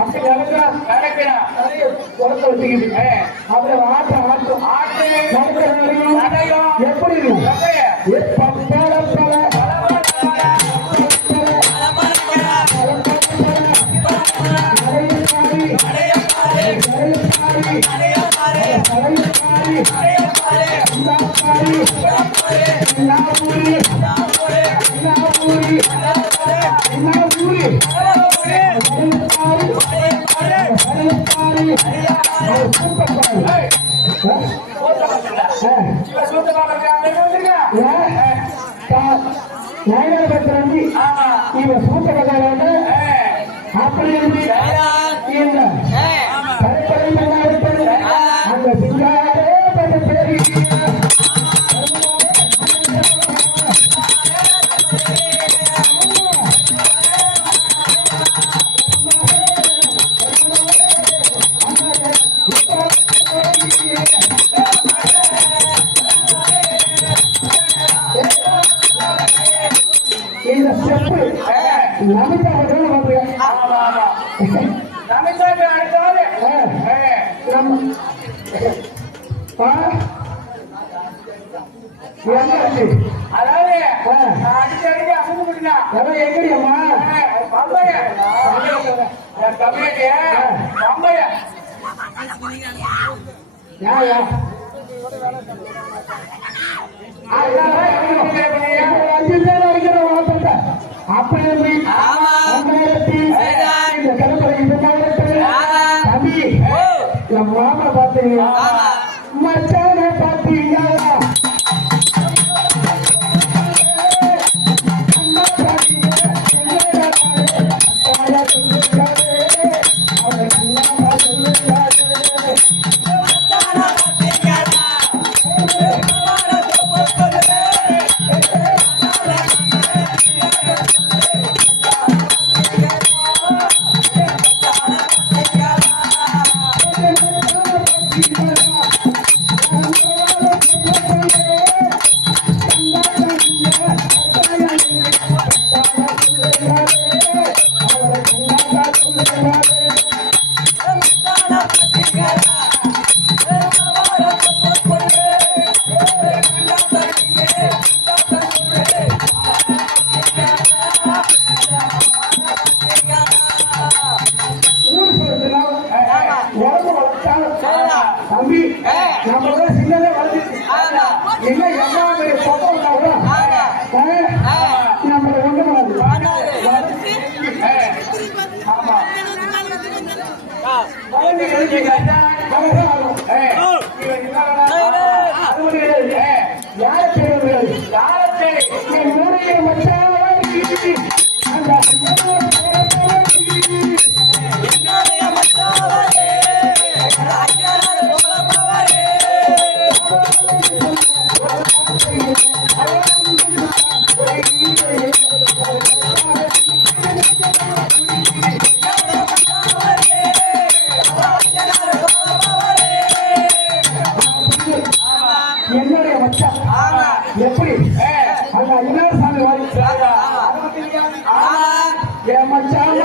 அப்படி நடக்கிறா உரத்த வச்சுக்கிட்டு அப்புறம் ஆட்டு எப்படி இவன் சூத்த கதாவோட அப்படி அந்த சிங்காரே பேரி இந்த ஸ்டெப்பு நமிதா அதாவது அடிக்கடி அசந்து போட்டீங்க எங்கடியம்மா பம்பைய கம்மியா பம்பைய அப்படி இந்த கடற்கரை தம்பி என் மாமா பாத்தீங்களா மச்சான பாத்தீங்களா தம்பி நம்ம சின்னதே வளர்ந்துச்சு என்ன எவ்வளோ பெரிய பக்கம் நம்ம ஒன்று என்னுடைய மச்சான் எப்படி அந்த இன்னொரு சாமி என் மச்சான்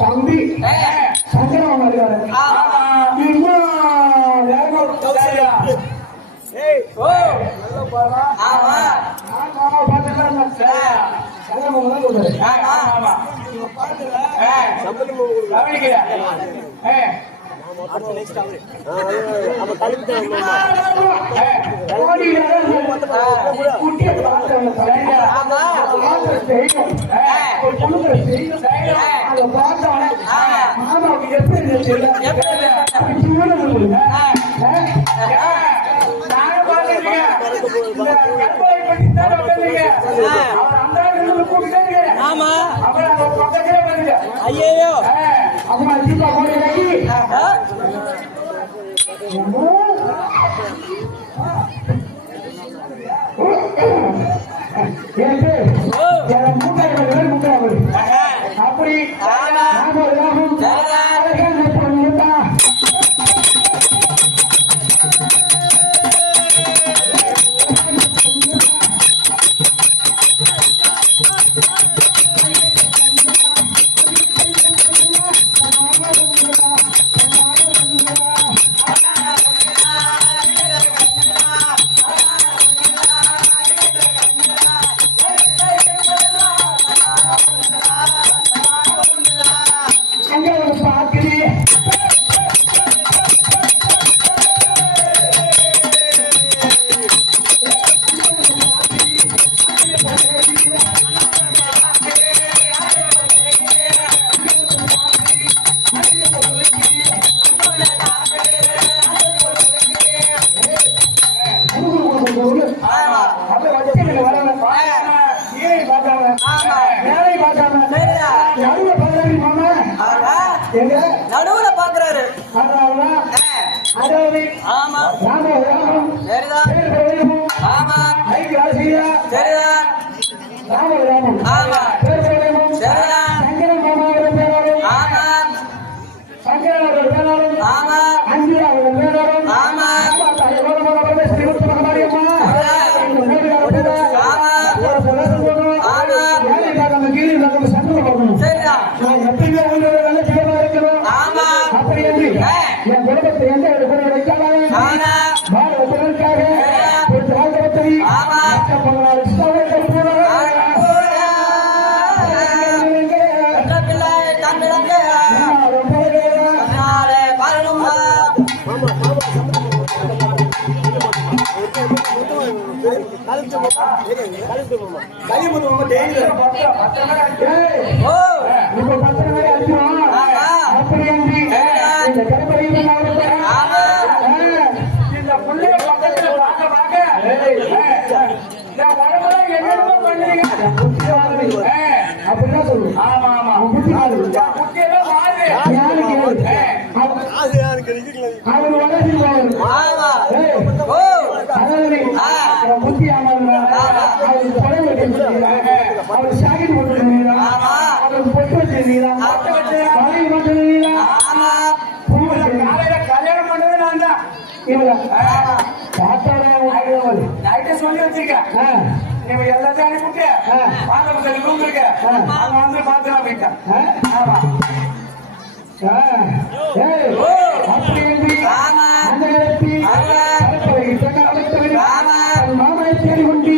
தம்பி சங்கரவன் வருவாரு இந்த கற்பனை பண்ணித்தான் உட்கார்ந்தீங்க. அவர் அந்த இடத்துல கூப்பிட்டே இருக்காரு. ஆமா அப்புறம் அந்த பக்கத்துல வந்துங்க. ஐயோ அம்மா தீபா போடுறாங்க அப்படி அங்கே ஒரு பாக்குறீ நடுவுல பாக்குறாரு ஆமா சரிதான் ஆமா சரிதான் ஆமா சரிதான் ஆமா ஆமா என் குடும்பத்தை எந்த ஒரு குடும்பம் வைக்காமல் இந்த புள்ளைய பக்கத்துல பார்க்க அப்படின்னா சொல்லு. ஆமா ஆமா புத்தியெல்லாம் மாறு. அவர் வளர்ச்சி புத்தி அவருக்கு படம் அவர் சாகிட் போட்டு அவருக்கு பொட்டு வச்சிருந்தீங்களா மனைவி மட்டும் காலையில கல்யாணம் பண்ணது நான் தான். நைட்டே சொல்லி வச்சிருக்கேன். நீங்க எல்லாத்தையும் அனுப்பிட்டு வாங்க ரூம் இருக்கு அவங்க வந்து பாத்துக்கலாம் போயிட்டேன். ஆமா அப்படி என்று அந்த நேரத்தில் மாமனை தேடி கொண்டு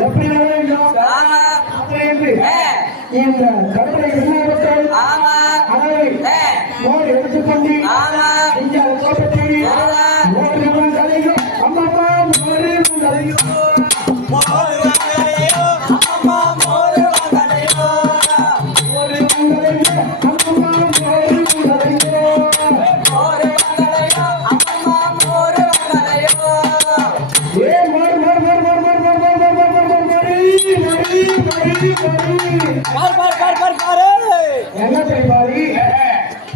எப்படி வேண்டும் அப்படி என்று இந்த கடற்கரை விநாயகத்தில் அளவை மோர் எடுத்துக்கொண்டு இங்கே தோட்ட தேடி மோர் கலையும் அம்மம்மா மோர் கலையும் என்ன தெரியுமாரி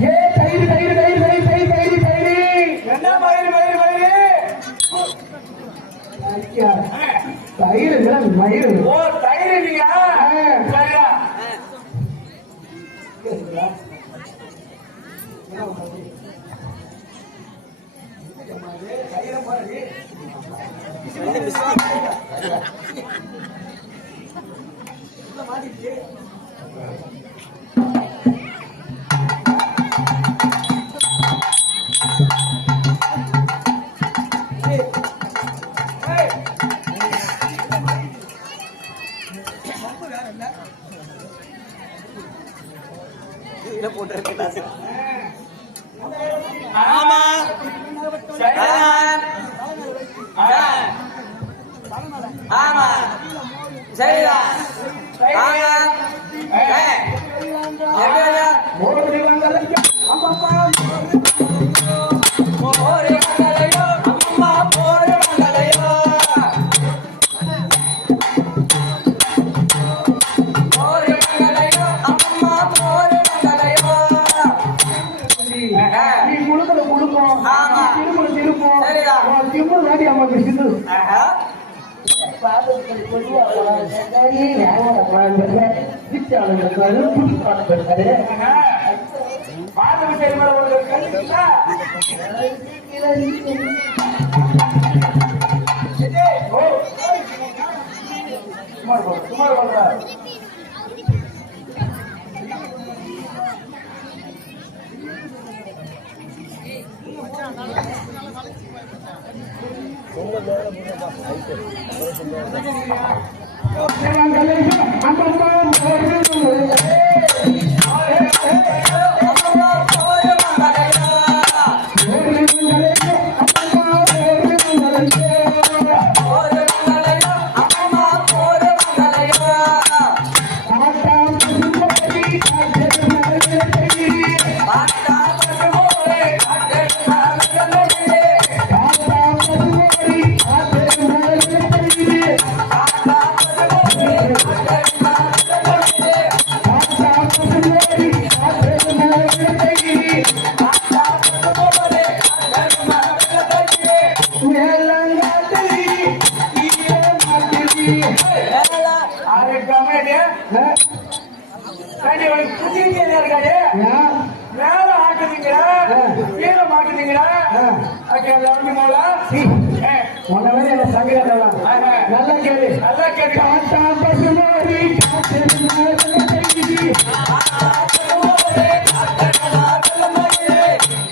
ஏ தயிர் தயிர் தயிர் தயிர் தயிர் தயிர் தயிர் என்ன மயிறு மயிறு மயிறு தயிர் மயிர் ஓ தயிர் இல்லையா சரியா ஆமா ஆமா சரிதான் மோடி மங்கலையோ அம்மம்மா மோரி மங்களையோ அம்மா மோரி மங்களையோ மோரி மங்களையோ அம்மா மோரி மங்களையோ நீ முழுக்கத முழுக்கும் ஆமா. திருமுழு திருப்போம் சரியா. திருமுழு தாண்டி அம்மாக்கு சிந்து ஆஹா. பாதம் செய்வது ஒரு கல்விங்களா ஓ சுமார் சொல்றாரு அம்மா மோரி மங்களையோ மோரி மங்களையோ அம்மா மோரி மங்களையோ பாட்டா பசுமோரே காட்டெடு மங்களையே பாட்டா பசுமோரே காட்டெடு மங்களையே பாட்டா பசுமோரே காட்டெடு மங்களையே ஏலா அது கமெடி கண்டி ஒரு புதிய இருக்காது மேல ஆக்குறீங்களா கீழே மாக்குறீங்களா அங்கே லவண்டி மோலா நல்லா கேளு நல்லா கேட்க காத்தா பசுமாரி காத்தெரு மங்கலையே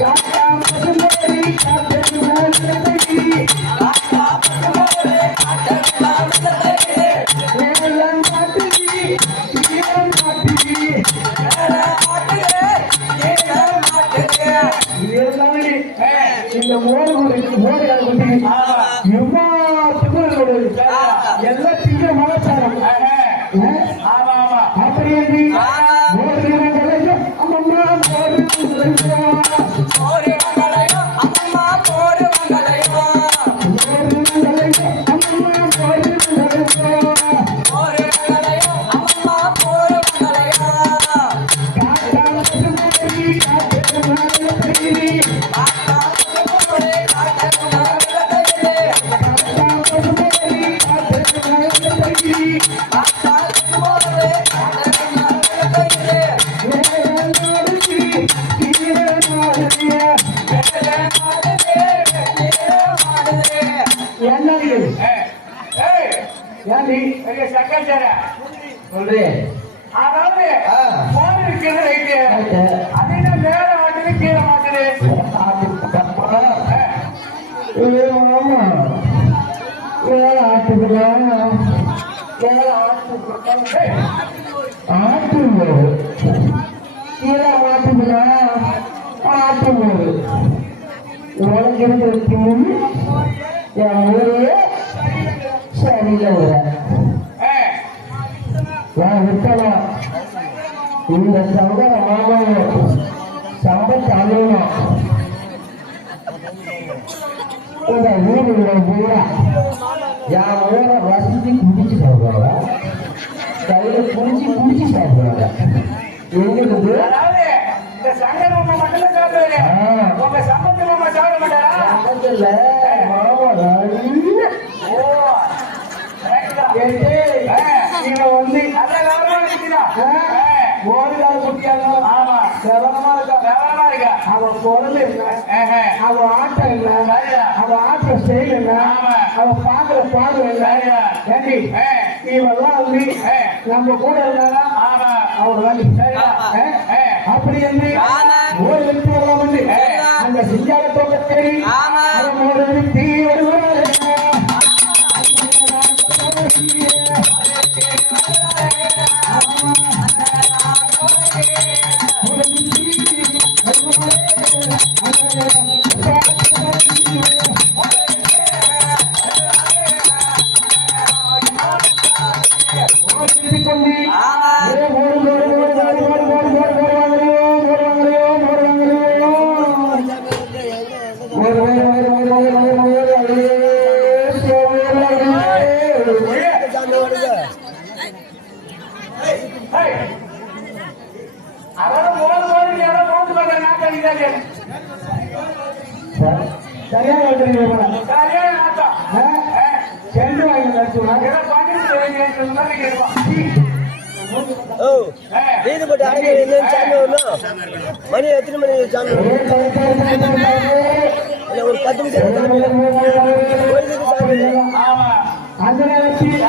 காத்தா பசுமாரி காத்தெரு மங்கலையே வேலம் காட்டுதி வீரம் காட்டுதி இதெல்லாம் இந்த மோடு மோடி குட்டி எவ்வாறு எல்லாம் திங்க மனசாரம் ஆமா ஆமா அப்படி என்று மோடி மங்கலையோ அம்மம்மா மோடி மங்கலையோ மோரி மங்களையோ அம்மா மோரி மங்களையோ மோடி மங்கலையோ அம்மம்மா மோடி மங்கலையோ மோரி மங்களையோ அம்மா மோரி மங்களையோ காத்தா பசுமாரி காத்தெரு மங்கலையே பாட்டா பசுமோரே காட்டெடு மங்களையே காத்தா பசுமாரி காத்தெரு மங்கலையே பாட்டா பசுமோரே காட்டெடு மங்களையே வேலம் காட்டுதி வீரம் காட்டுதி என்ன இது? ஏய் ஏன்டி? பெரிய சக்கரை சொல்றே. அதாவது ஆ. போன் இருக்கிறது ரைட்டு ரைட்டு. அதே மேல மாட்டுது கீழே மாட்டுது ஏ மாமா. ஏன் ஆட்டுக்குதா? ஏன் ஆட்டுக்குதா? ஆட்டும்போது. கீழே மாட்டுக்குதா? ஆட்டும்போது. உனக்கு இருக்கிற திமிரு என் ஊரே சரியில்லை. நான் விட்டலாம் இந்த சம்பள மாமாவும் சம்பளத்தை அழுகணும். இந்த ஊரில் பூரா என் ஊரை வசதி குடிச்சு சாப்பிடுவாங்க, கையில் குடிச்சு சாப்பிடுவாங்க. எங்களுக்கு அதாவது இந்த சங்கர் மாமா மட்டும் சாப்பிடுவாரு உங்க சம்பந்தி மாமா சாப்பிட மாட்டாரா பக்கத்தில் மாமா நல்ல ஓ ரைட்டா கேட்டு இவன் வந்து நல்ல விவரமா இருக்குதா மோதிலால் குட்டியாலும் ஆமா விவரமா இருக்கா. விவரமா இருக்கா அவன் குரல் என்ன, அவன் ஆட்டம் என்ன, சரியா. அவன் ஆட்ட ஸ்டைல் என்ன, ஆமா. அவன் பாக்குற பார்வை என்ன. சரியா. ஏண்டி இவெல்லாம் வந்து நம்ம கூட இருந்தாங்க ஆமா அவர் வந்து சரியா. அப்படி என்று ஆமா. ஓடி எடுத்து வரலாம் வந்து சரியா. அந்த சிங்கார தோட்டத்தை ஆமா. அவன் ஒரு தீ வருவார். கொண்டு ஆமா. ஓடு ஓடு ஓடு ஓடு ஓடு ஓடு ஓடு ஓடு யாரும் போட்டு பார்க்க நாட்டம் இதாங்க சரியா வந்துருக்கீங்க சரியான நாட்டம் சென்று வாங்கி நடத்துவாங்க ஏதோ பண்ணிட்டு மாதிரி கேட்பான் ஓ வீடு போட்டு ஆடி என்னன்னு சாமி வரணும் மணி எத்தனை மணி சாமி இல்ல ஒரு 10 நிமிஷம் கோயிலுக்கு சாமி ஆமா அந்த நேரத்தில்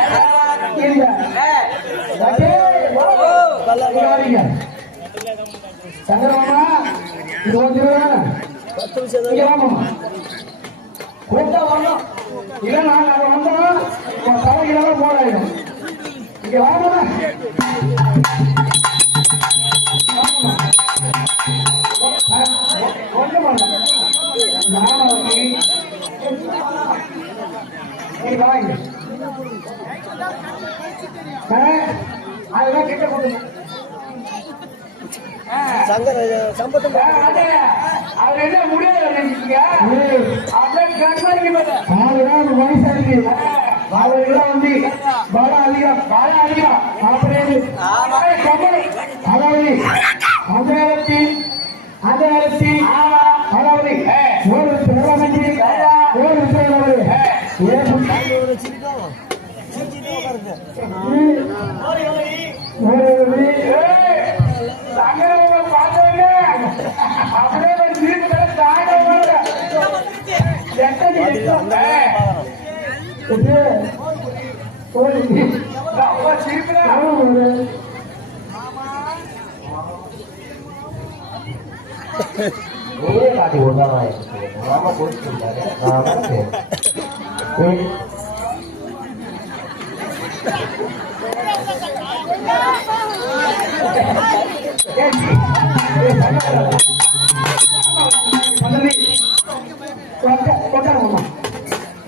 சங்கரமாமா இது வந்துருவாங்க 10 நிமிஷம் கூட்டா வரணும் இல்ல நாங்க வந்தோம் தலைகளெல்லாம் போடாயிடும் இங்க வாங்கம்மா கொஞ்சம் நாளைக்கு வாங்க அதெல்லாம் கிட்ட கொடுங்க சங்கர் சம்பத்தம் அவர் என்ன முடியாது வயசாருக்கு அவர்களாம் வந்து பலம் அதிகம் அதாவது அந்த நேரத்தில் அதாவது ஒரு நீரே காட்டி விடுறாங்க மாமா போட்டுருந்தாரு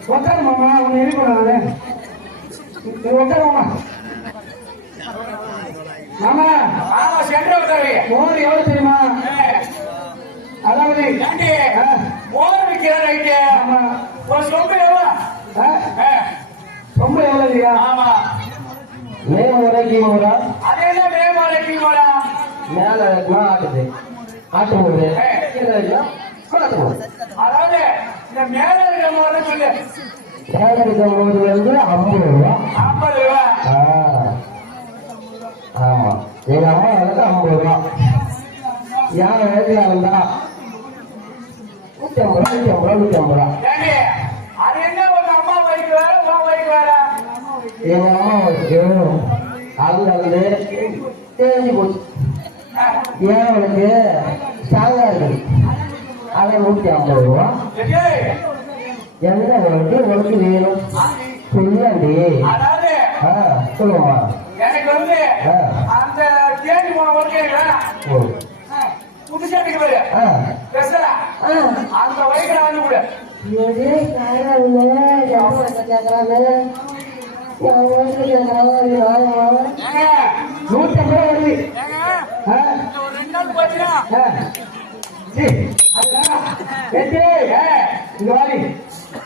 உட்காரு மாமா உன்னை எழுதி உட்காருமா மாமா ஆமா சென்று உட்காரு மோர் எவ்வளவு தெரியுமா அதாவது மோர் விற்கிறார் ஆமா ஒரு சொம்பு எவ்வளோ ரொம்ப எவ்வளவு இல்லையா ஆமா மேல கீழே அது என்ன மேமாலை கீழே மேல ஆட்டுது ஆட்டும் போது அதாவது இந்த மேல இருக்கிற மோர் சொல்லு மேல போது வந்து 50 ரூபா 50 ரூபா ஆமா எங்க அம்மா வந்து 50 ரூபா யானை வேலையா இருந்தா 150 ரூபா ஏண்டி, அது என்ன உங்க அம்மா வயிற்று வேற உன் வயிற்று வேற எங்க அம்மா வச்சு அது தேஞ்சு போச்சு ஏன் அவளுக்கு ஸ்ட்ராங்கா இருக்கு அதை 150 ரூபா ஏய், என்ன உனக்கு வேணும் சொல்லாண்டி அதாவது சொல்லுமா எனக்கு வந்து அந்த தேடி போன ஒர்க்கே ஓ புதுசாட்டுக்கு போய் பேசுறா அந்த வயிற்று வந்து கூட நூற்றம்பது வருது ஒரு 2 நாள் போச்சுன்னா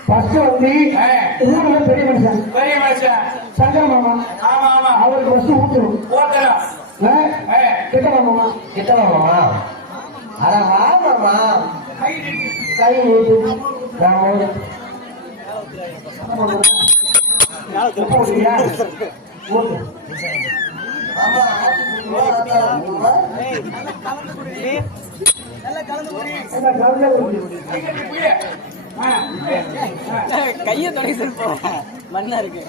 ஃபர்ஸ்ட் வந்து ஊர்ல பெரிய மனுஷன் பெரிய மனுஷன் சங்கர மாமா ஆமா ஆமா அவருக்கு ஃபர்ஸ்ட் ஊத்தணும் ஓட்டணும் கிட்ட மாமா கிட்டவாமா அட வாமாமா கை நீட்டி. கை நீட்டு நான் ஊத்து கை கட்டி புடி. கையை தொடங்கி சொல்லுப்போம் மண்ணா இருக்கு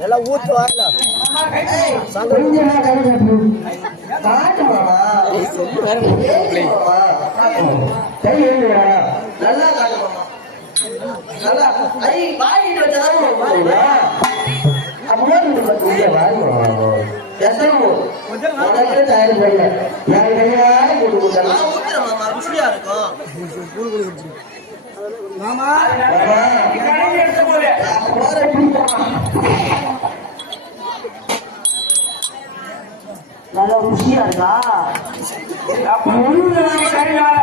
எல்லாம் ஊத்து வாங்கல அம்மா, கை கட்டி. கொஞ்சமா கை கட்டணும் காட்டு மாமா சொல்லு வேற கை எழுதுடா நல்லா காட்டு மாமா நல்லா ஐ வாங்கிட்டு வச்சதாம பாருங்க அம்மா நீங்க வாங்க எசமோ உனக்கு தயார் பண்ணல நான் கையால போட்டு கொடுத்தேன் ஊத்துற மாமா ருசியா இருக்கும் மாமா நீ கடைக்கு எடுத்த போது நல்லா ருசியா இருக்கா அப்ப ஒண்ணு கறி வேற.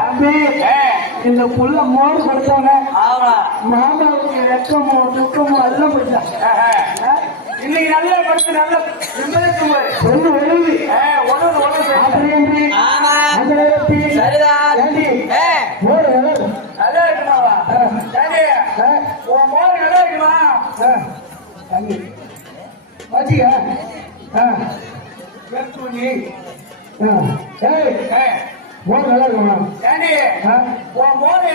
இந்த புள்ள மோடு கொடுத்தவங்க ஆமா மாமாவுக்கு வெக்கமோ துக்கமோ எல்லாம் கொடுத்தாங்க இன்னைக்கு நல்ல அடுத்து நல்ல நிம்மதி தூங்குவாரு. சொல்லு ஒழுங்கு உடம்பு சரி. ஆசிரியன்றி ஆமா அந்த நேரத்தில் சரிதான் ஏண்டி ஏ மோர் எவ்வளவு? நல்லா இருக்குமாவா ஏண்டி, உன் மோர் நல்லா இருக்குமா? தண்ணி வச்சிக்க எடுத்து நீ. ஏய் மோர் நல்லா இருக்குமா? ஏண்டி, உன் மோர்